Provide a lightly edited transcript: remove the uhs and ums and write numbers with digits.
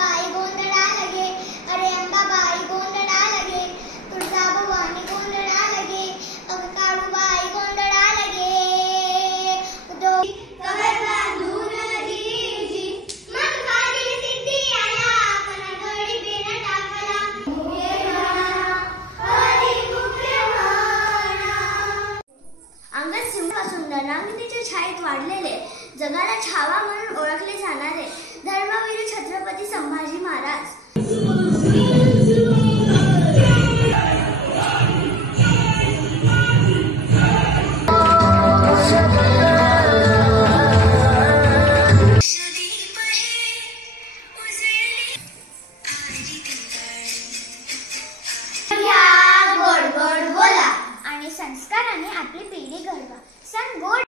अंबाबाई गोंधळा लगे, अरे अंबाबाई गोंधळा लगे, तुळजाभवानी गोंधळा लगे, काळूबाई गोंधळा लगे. कबर बांधून दिली मन खाली सिद्धी आला, कणगडी पेन टाकला अंगद सिंहापासून ननामिनीच्या छायेत वाढलेले, जगाला छावा म्हणून ओळखले जाणारे धर्मवीर छत्रपती संभाजी महाराज. गोड गोड बोला आणि संस्काराने आपली पिढी घडवा. सण गोड